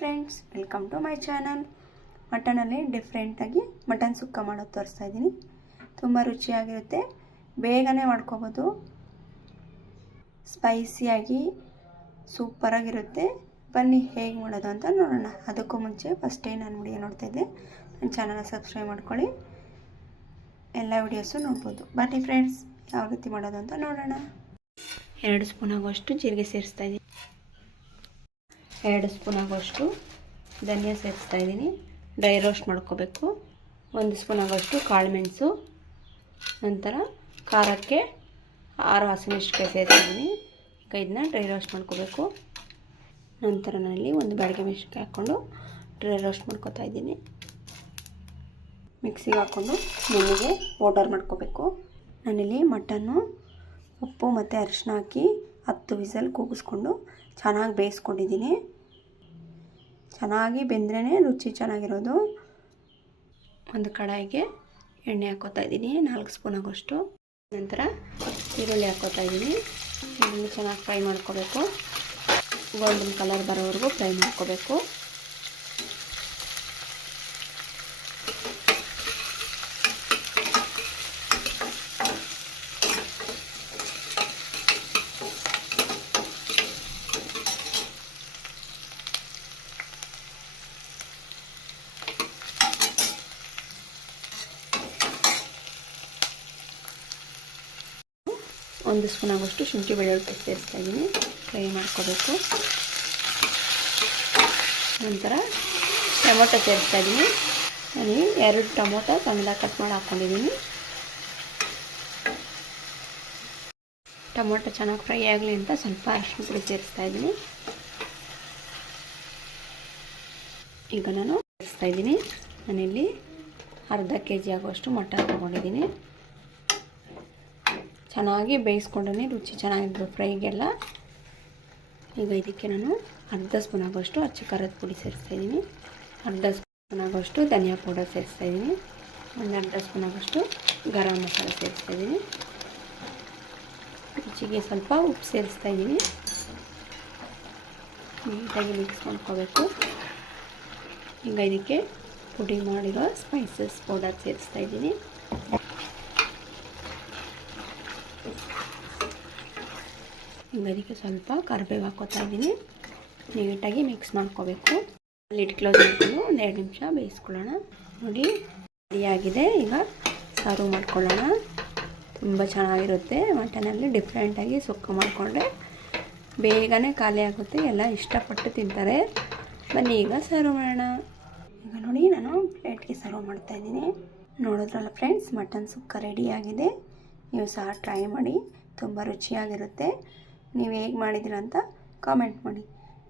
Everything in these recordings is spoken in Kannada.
Friends, welcome to my channel. ಮಟನಲ್ಲಿ ಡಿಫ್ರೆಂಟಾಗಿ ಮಟನ್ ಸುಕ್ಕ ಮಾಡೋದು ತೋರಿಸ್ತಾ ಇದ್ದೀನಿ. ತುಂಬ ರುಚಿಯಾಗಿರುತ್ತೆ, ಬೇಗನೆ ಮಾಡ್ಕೋಬೋದು, ಸ್ಪೈಸಿಯಾಗಿ ಸೂಪರಾಗಿರುತ್ತೆ. ಬನ್ನಿ ಹೇಗೆ ಮಾಡೋದು ಅಂತ ನೋಡೋಣ. ಅದಕ್ಕೂ ಮುಂಚೆ ಫಸ್ಟ್ ಟೈಮ್ ನಾನು ವಿಡಿಯೋ ನೋಡ್ತಾಯಿದ್ದೆ, ನನ್ನ ಚಾನಲ್ನ ಸಬ್ಸ್ಕ್ರೈಬ್ ಮಾಡ್ಕೊಳ್ಳಿ, ಎಲ್ಲ ವಿಡಿಯೋಸು ನೋಡ್ಬೋದು. ಬನ್ನಿ ಫ್ರೆಂಡ್ಸ್, ಯಾವ ರೀತಿ ಮಾಡೋದು ಅಂತ ನೋಡೋಣ. 2 ಸ್ಪೂನ್ ಆಗುವಷ್ಟು ಜೀರಿಗೆ ಸೇರಿಸ್ತಾ ಇದ್ದೀನಿ. 2 ಸ್ಪೂನ್ ಆಗುವಷ್ಟು ಧನಿಯಾ ಸೇರಿಸ್ತಾ ಇದ್ದೀನಿ. ಡ್ರೈ ರೋಸ್ಟ್ ಮಾಡ್ಕೋಬೇಕು. 1 ಸ್ಪೂನ್ ಆಗುವಷ್ಟು ಕಾಳು ಮೆಣಸು, ನಂತರ ಖಾರಕ್ಕೆ 6 ಹಸಿಮೆಣಸಿನಕಾಯಿ ಸೇರಿಸಿದ್ದೀನಿ. ಈಗ ಇದನ್ನ ಡ್ರೈ ರೋಸ್ಟ್ ಮಾಡ್ಕೋಬೇಕು. ನಂತರ ನಾನಿಲ್ಲಿ 1 ಬ್ಯಾಡಗಿ ಮೆಣಸಿನಕಾಯಿ ಹಾಕ್ಕೊಂಡು ಡ್ರೈ ರೋಸ್ಟ್ ಮಾಡ್ಕೋತಾ ಇದ್ದೀನಿ. ಮಿಕ್ಸಿಗೆ ಹಾಕ್ಕೊಂಡು ಮೆಲ್ಲಿಗೆ ಪೌಡರ್ ಮಾಡ್ಕೋಬೇಕು. ನಾನಿಲ್ಲಿ ಮಟನ್ನು ಉಪ್ಪು ಮತ್ತು ಅರಿಶಿನ ಹಾಕಿ 10 ವಿಸಲ್ ಕೂಗಿಸ್ಕೊಂಡು ಚೆನ್ನಾಗಿ ಬೇಯಿಸ್ಕೊಂಡಿದ್ದೀನಿ. ಚೆನ್ನಾಗಿ ಬೆಂದ್ರೇ ರುಚಿ ಚೆನ್ನಾಗಿರೋದು. ಒಂದು ಕಡಾಯಿಗೆ ಎಣ್ಣೆ ಹಾಕ್ಕೋತಾ ಇದ್ದೀನಿ, 4 ಸ್ಪೂನ್ ಆಗೋಷ್ಟು. ನಂತರ ಈರುಳ್ಳಿ ಹಾಕ್ಕೋತಾ ಇದ್ದೀನಿ. ಈರುಳ್ಳಿ ಚೆನ್ನಾಗಿ ಫ್ರೈ ಮಾಡ್ಕೋಬೇಕು. ಗೋಲ್ಡನ್ ಕಲರ್ ಬರೋವರೆಗೂ ಫ್ರೈ ಮಾಡ್ಕೋಬೇಕು. ಒಂದು ಸ್ಪೂನ್ ಆಗೋಷ್ಟು ಶುಂಠಿ ಬೆಳ್ಳುಳ್ಳಿ ಪೇಸ್ಟ್ ಸೇರಿಸ್ತಾ ಇದ್ದೀನಿ. ಫ್ರೈ ಮಾಡ್ಕೋಬೇಕು. ನಂತರ ಟೊಮೊಟೊ ಸೇರಿಸ್ತಾ ಇದ್ದೀನಿ. ನಾನು 2 ಟೊಮೊಟೊ ಸಣ್ಣದಾಗಿ ಕಟ್ ಮಾಡಿ ಹಾಕ್ಕೊಂಡಿದ್ದೀನಿ. ಟೊಮೊಟೊ ಚೆನ್ನಾಗಿ ಫ್ರೈ ಆಗಲಿ ಅಂತ ಸ್ವಲ್ಪ ಅರಿಶಿನ ಪುಡಿ ಸೇರಿಸ್ತಾ ಇದ್ದೀನಿ. ಈಗ ನಾನು ಸೇರಿಸ್ತಾ ಇದ್ದೀನಿ. ನಾನಿಲ್ಲಿ ಅರ್ಧ kg ಆಗುವಷ್ಟು ಮಟನ್ ತೊಗೊಂಡಿದ್ದೀನಿ. ಚೆನ್ನಾಗಿ ಬೇಯಿಸ್ಕೊಂಡ್ರೆ ರುಚಿ ಚೆನ್ನಾಗಿರ್ತದೆ ಫ್ರೈಗೆಲ್ಲ. ಈಗ ಇದಕ್ಕೆ ನಾನು ಅರ್ಧ ಸ್ಪೂನ್ ಆಗೋಷ್ಟು ಅಚ್ಚ ಖಾರದ ಪುಡಿ ಸೇರಿಸ್ತಾ ಇದ್ದೀನಿ. ಅರ್ಧ ಸ್ಪೂನ್ ಆಗೋಷ್ಟು ಧನಿಯಾ ಪೌಡರ್ ಸೇರಿಸ್ತಾ ಇದ್ದೀನಿ. ಒಂದು ಅರ್ಧ ಸ್ಪೂನ್ ಆಗೋಷ್ಟು ಗರಂ ಮಸಾಲೆ ಸೇರಿಸ್ತಾ ಇದ್ದೀನಿ. ರುಚಿಗೆ ಸ್ವಲ್ಪ ಉಪ್ಪು ಸೇರಿಸ್ತಾ ಇದ್ದೀನಿ. ನೀಟಾಗಿ ಮಿಕ್ಸ್ ಮಾಡ್ಕೋಬೇಕು. ಈಗ ಇದಕ್ಕೆ ಪುಡಿ ಮಾಡಿರೋ ಸ್ಪೈಸಸ್ ಪೌಡರ್ ಸೇರಿಸ್ತಾ ಇದ್ದೀನಿ. ಈಗ ಅದಕ್ಕೆ ಸ್ವಲ್ಪ ಕರಿಬೇವು ಹಾಕ್ಕೋತಾ ಇದ್ದೀನಿ. ನೀಟಾಗಿ ಮಿಕ್ಸ್ ಮಾಡ್ಕೋಬೇಕು. ಲಿಡ್ ಕ್ಲೋಸ್ ಮಾಡ್ಕೊಂಡು 1 2 ನಿಮಿಷ ಬೇಯಿಸ್ಕೊಳ್ಳೋಣ. ನೋಡಿ ರೆಡಿಯಾಗಿದೆ. ಈಗ ಸರ್ವ್ ಮಾಡ್ಕೊಳ್ಳೋಣ. ತುಂಬ ಚೆನ್ನಾಗಿರುತ್ತೆ. ಮಟನಲ್ಲಿ ಡಿಫ್ರೆಂಟಾಗಿ ಸುಕ್ಕ ಮಾಡಿಕೊಂಡ್ರೆ ಬೇಗನೆ ಖಾಲಿ ಆಗುತ್ತೆ, ಎಲ್ಲ ಇಷ್ಟಪಟ್ಟು ತಿಂತಾರೆ. ಬನ್ನಿ ಈಗ ಸರ್ವ್ ಮಾಡೋಣ. ಈಗ ನೋಡಿ ನಾನು ಪ್ಲೇಟ್ಗೆ ಸರ್ವ್ ಮಾಡ್ತಾಯಿದ್ದೀನಿ. ನೋಡಿದ್ರಲ್ಲ ಫ್ರೆಂಡ್ಸ್, ಮಟನ್ ಸುಕ್ಕ ರೆಡಿಯಾಗಿದೆ. ನೀವು ಸಹ ಟ್ರೈ ಮಾಡಿ, ತುಂಬ ರುಚಿಯಾಗಿರುತ್ತೆ. ನೀವು ಹೇಗೆ ಮಾಡಿದ್ದೀರ ಅಂತ ಕಾಮೆಂಟ್ ಮಾಡಿ.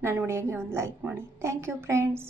ನನ್ನ ವಿಡಿಯೋಗೆ ಒಂದು ಲೈಕ್ ಮಾಡಿ. Thank you friends.